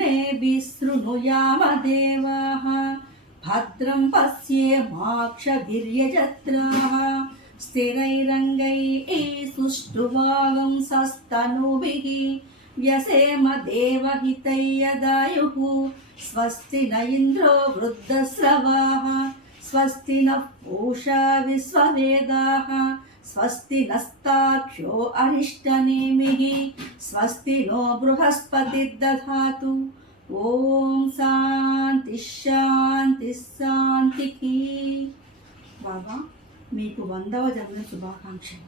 कर्णेभिः शृणुयामदेवाः भद्रं पश्येमाक्षभिर्यजत्राः स्थिरैरङ्गैः सुष्ठुवागंसस्तनूभिः व्यसेम देवहितै यदायुः स्वस्ति न इन्द्रो वृद्धस्रवाः स्वस्ति नः पूषा विश्ववेदाः स्वस्ति नस्तार्क्ष्यो अरिष्टनेमिः स्वस्ति नो बृहस्पतिर्दधातु। ఓం శాంతి శాంతి శాంతికి. బాబా మీకు 100వ జన్మ శుభాకాంక్షలు.